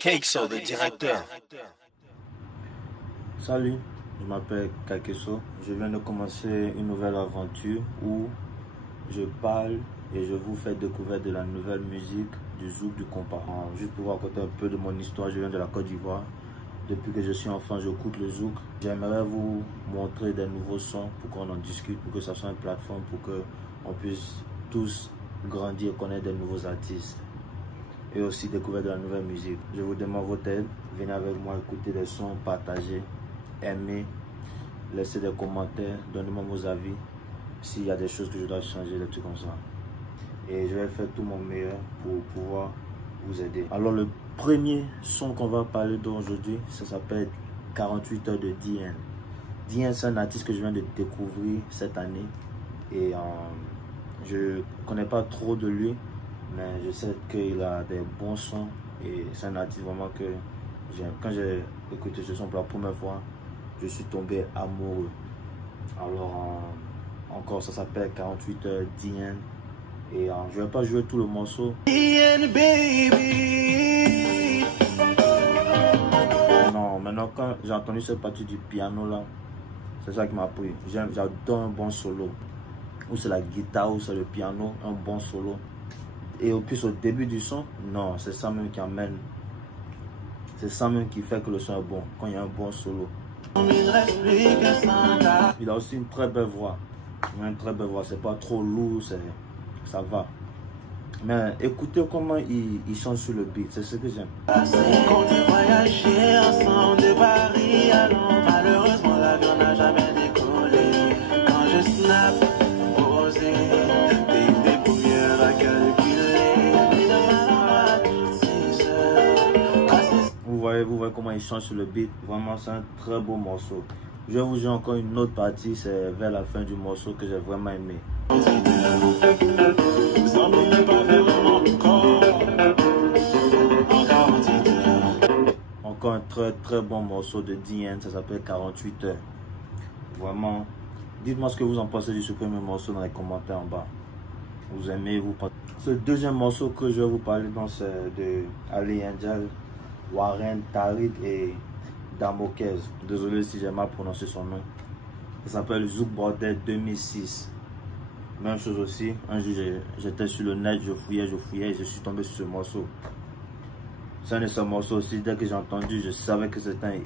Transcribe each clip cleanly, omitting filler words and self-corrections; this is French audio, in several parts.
Kakeso, le directeur. Salut, je m'appelle Kakeso. Je viens de commencer une nouvelle aventure où je parle et je vous fais découvrir de la nouvelle musique du zouk du compas. Juste pour vous raconter un peu de mon histoire, je viens de la Côte d'Ivoire. Depuis que je suis enfant, j'écoute le zouk. J'aimerais vous montrer des nouveaux sons pour qu'on en discute, pour que ça soit une plateforme, pour qu'on puisse tous grandir, connaître des nouveaux artistes et aussi découvrir de la nouvelle musique. Je vous demande votre aide. Venez avec moi écouter des sons, partager, aimer, laisser des commentaires, donnez-moi vos avis s'il y a des choses que je dois changer, des trucs comme ça. Et je vais faire tout mon meilleur pour pouvoir vous aider. Alors le premier son qu'on va parler d'aujourd'hui, ça s'appelle 48 heures de DN. DN, c'est un artiste que je viens de découvrir cette année et je connais pas trop de lui, mais je sais qu'il a des bons sons et c'est un artiste vraiment que j'aime. Quand j'ai écouté ce son pour la première fois, je suis tombé amoureux. Alors encore, ça s'appelle 48 heures DN et je vais pas jouer tout le morceau. Non, maintenant quand j'ai entendu cette partie du piano là, c'est ça qui m'a pris. J'adore un bon solo. Ou c'est la guitare, ou c'est le piano, un bon solo. Et au plus au début du son, non, c'est ça même qui amène. C'est ça même qui fait que le son est bon, quand il y a un bon solo. Il a aussi une très belle voix. Il a une très belle voix, c'est pas trop lourd, ça va. Mais écoutez comment il chante sur le beat, c'est ce que j'aime. Malheureusement l'avion n'a jamais décollé. Quand je snap, posé, t'es une des premières à calculer. Vous voyez comment il chante sur le beat. Vraiment, c'est un très beau morceau. Je vais vous jouer encore une autre partie, c'est vers la fin du morceau que j'ai vraiment aimé. Encore un très bon morceau de DN, ça s'appelle 48 heures. Vraiment, dites-moi ce que vous en pensez du premier morceau dans les commentaires en bas. Vous aimez, vous pensez. Ce deuxième morceau que je vais vous parler dans, c'est de Ali Angel, Warren, Tariq et Damokez. Désolé si j'ai mal prononcé son nom. Ça s'appelle Zouk Bordel 2006. Même chose aussi, un jour j'étais sur le net, je fouillais et je suis tombé sur ce morceau. C'est un de ces morceaux aussi, dès que j'ai entendu, je savais que c'était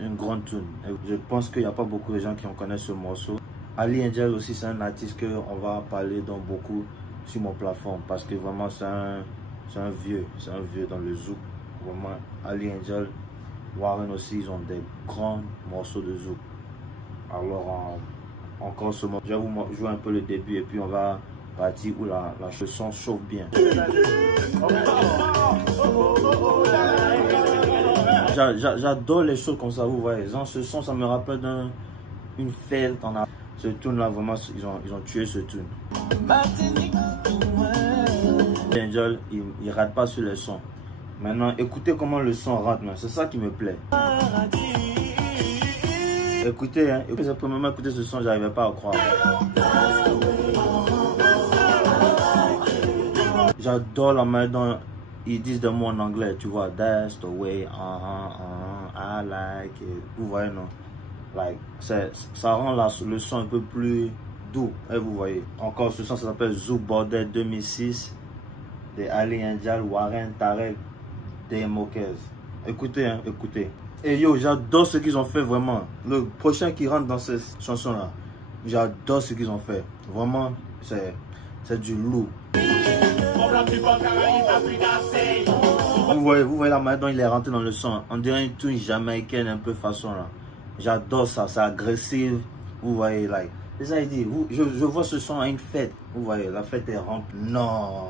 une grande tune. Et je pense qu'il n'y a pas beaucoup de gens qui en connaissent ce morceau. Ali Angel aussi, c'est un artiste qu'on va parler dans beaucoup sur mon plateforme parce que vraiment c'est un vieux dans le zouk. Vraiment, Ali Angel, Warren aussi, ils ont des grands morceaux de zouk. Alors, encore ce morceau, je vais vous jouer un peu le début et puis on va partir où la chanson chauffe bien. J'adore les choses comme ça, vous voyez. Genre, ce son, ça me rappelle d'une fête. Ce tune là, vraiment, ils ont tué ce tune. Angel, il rate pas sur les sons. Maintenant, écoutez comment le son rentre, c'est ça qui me plaît. Écoutez, hein, premièrement écouter ce son, j'arrivais pas à croire. J'adore la manière dont ils disent des mots en anglais, tu vois. That's the way, I like it. Vous voyez, non? Like, ça rend le son un peu plus doux, et vous voyez. Encore ce son, ça s'appelle Zouk Bordel 2006 de Ali Angel, Warren, Tariq, Damokez. Écoutez, hein, écoutez. Et yo, j'adore ce qu'ils ont fait vraiment. Le prochain qui rentre dans cette chanson-là, j'adore ce qu'ils ont fait. Vraiment, c'est du lourd. Vous voyez la manière dont il est rentré dans le son. On dirait une tune jamaïcaine un peu façon là. J'adore ça, c'est agressif. Vous voyez, like. C'est ça, il dit, je vois ce son à une fête. Vous voyez, la fête est remplie. Non,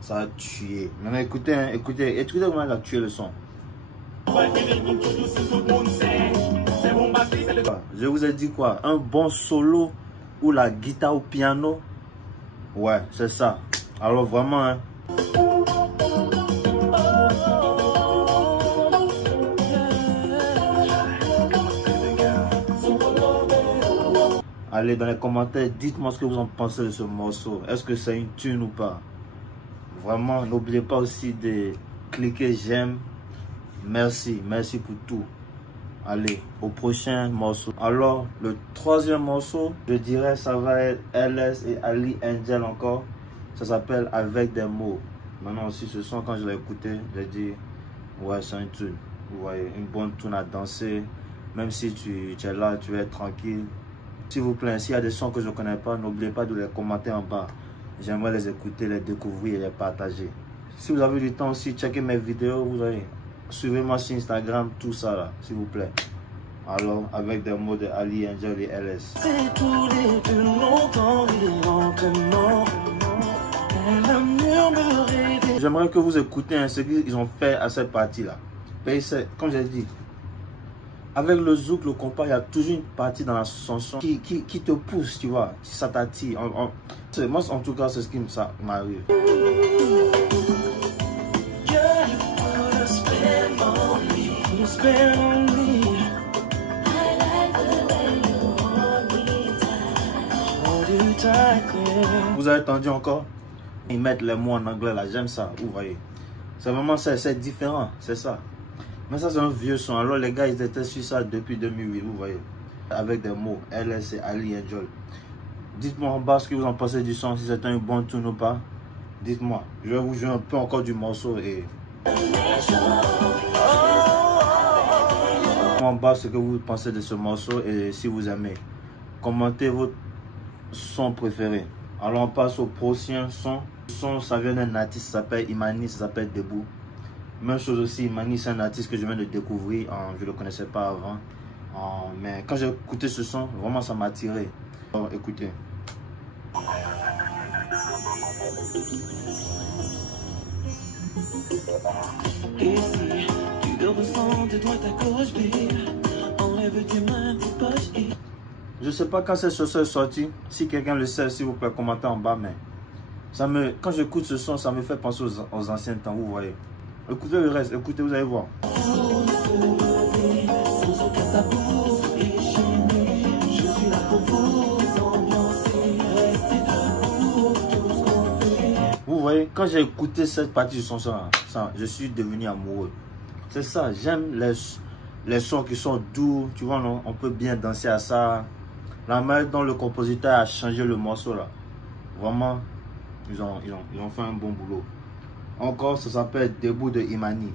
ça a tué. Maintenant, écoutez, hein, écoutez comment il a tué le son. Je vous ai dit quoi? Un bon solo ou la guitare ou piano? Ouais, c'est ça. Alors vraiment, hein. Allez dans les commentaires, dites-moi ce que vous en pensez de ce morceau. Est-ce que c'est une tune ou pas? Vraiment, n'oubliez pas aussi de cliquer j'aime, merci pour tout. Allez, au prochain morceau. Alors, le troisième morceau, je dirais, ça va être LS et Ali Angel encore. Ça s'appelle Avec des mots. Maintenant aussi, ce son, quand je l'ai écouté, j'ai dit, ouais, c'est une tune. Vous voyez, une bonne tune à danser. Même si tu es là, tu vas être tranquille. S'il vous plaît, s'il y a des sons que je ne connais pas, n'oubliez pas de les commenter en bas. J'aimerais les écouter, les découvrir et les partager. Si vous avez du temps aussi, checkez mes vidéos, vous allez. Suivez-moi sur Instagram, tout ça là, s'il vous plaît. Alors, avec des mots de Ali Angel et LS. C'est tous les deux longtemps et lentement. Elle a murmuré des... J'aimerais que vous écoutez ce qu'ils ont fait à cette partie-là. Comme j'ai dit, avec le zouk, le compas, il y a toujours une partie dans la chanson qui te pousse, tu vois, ça t'attire. Moi, en tout cas, c'est ce qui m'arrive. Vous avez entendu encore? Ils mettent les mots en anglais là, j'aime ça, vous voyez. C'est vraiment ça, c'est différent, c'est ça. Mais ça c'est un vieux son, alors les gars ils étaient sur ça depuis 2008, vous voyez. Avec des mots, LS et Ali Angel. Dites-moi en bas ce que vous en pensez du son, si c'était un bon tune ou pas. Dites-moi, je vais vous jouer un peu encore du morceau et... En bas ce que vous pensez de ce morceau et si vous aimez. Commentez votre son préféré. Alors on passe au prochain son. Le son ça vient d'un artiste qui s'appelle Imani, ça s'appelle Debout. Même chose aussi, Imani c'est un artiste que je viens de découvrir, je ne le connaissais pas avant. Mais quand j'ai écouté ce son, vraiment ça m'a attiré. Alors écoutez. Et si tu le ressens de droite à gauche, enlève tes mains des poches et... Je sais pas quand cette chanson est sortie. Si quelqu'un le sait, s'il vous plaît, commentez en bas. Mais quand j'écoute ce son, ça me fait penser aux anciens temps, vous voyez. Écoutez le reste, écoutez, vous allez voir. Vous voyez, quand j'ai écouté cette partie du son, je suis devenu amoureux. C'est ça, j'aime les sons qui sont doux, tu vois, non? On peut bien danser à ça. La manière dont le compositeur a changé le morceau là, vraiment, ils ont fait un bon boulot. Encore, ça s'appelle Debout de Imani.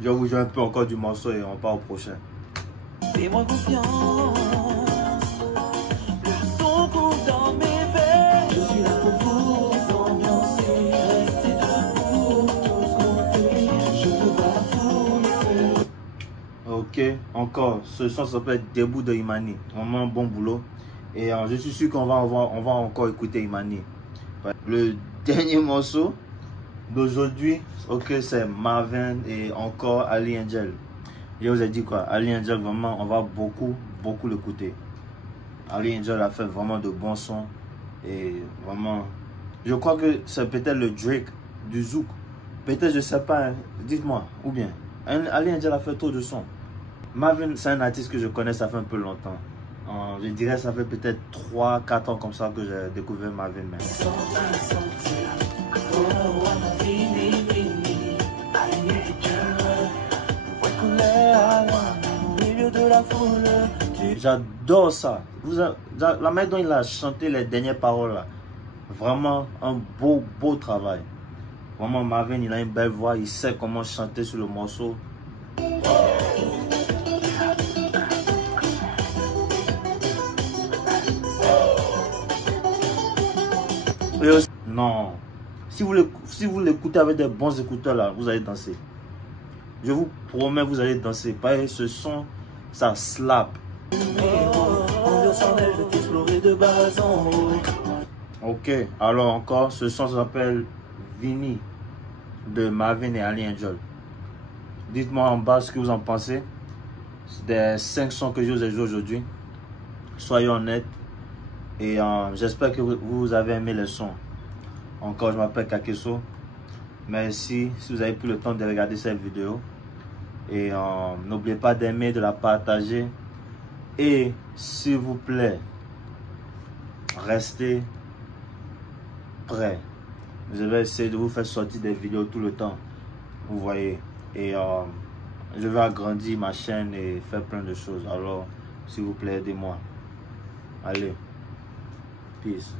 Je vais vous jouer un peu encore du morceau et on part au prochain. Fais-moi confiance, le son coule dans mes veines. Je suis là pour vous ambiancer, restez debout, tous monter. Je veux voir la foule. Ok, encore, ce son s'appelle Debout de Imani. Vraiment un bon boulot. Et je suis sûr qu'on va encore écouter Imani. Le dernier morceau d'aujourd'hui, ok, c'est Marvin et encore Ali Angel. Je vous ai dit quoi, Ali Angel, vraiment, on va beaucoup l'écouter. Ali Angel a fait vraiment de bons sons. Et vraiment, je crois que c'est peut-être le Drake du zouk. Peut-être, je sais pas, hein. Dites-moi, ou bien. Ali Angel a fait trop de sons. Marvin, c'est un artiste que je connais, ça fait un peu longtemps. Je dirais ça fait peut-être 3-4 ans comme ça que j'ai découvert Marvin même. J'adore ça. La manière dont il a chanté les dernières paroles là. Vraiment un beau travail. Vraiment Marvin, il a une belle voix, il sait comment chanter sur le morceau. Non, si vous l'écoutez avec des bons écouteurs là, vous allez danser. Je vous promets, vous allez danser. Pareil, ce son, ça slap. Ok, alors encore, ce son s'appelle Vini de Marvin et Ali Angel. Dites-moi en bas ce que vous en pensez des 5 sons que je vous ai joués aujourd'hui. Soyez honnêtes et j'espère que vous avez aimé les sons. Encore, je m'appelle Kakeso. Merci si vous avez pris le temps de regarder cette vidéo. Et n'oubliez pas d'aimer, de la partager. Et s'il vous plaît, restez prêts. Je vais essayer de vous faire sortir des vidéos tout le temps. Vous voyez. Et je vais agrandir ma chaîne et faire plein de choses. Alors, s'il vous plaît, aidez-moi. Allez, peace.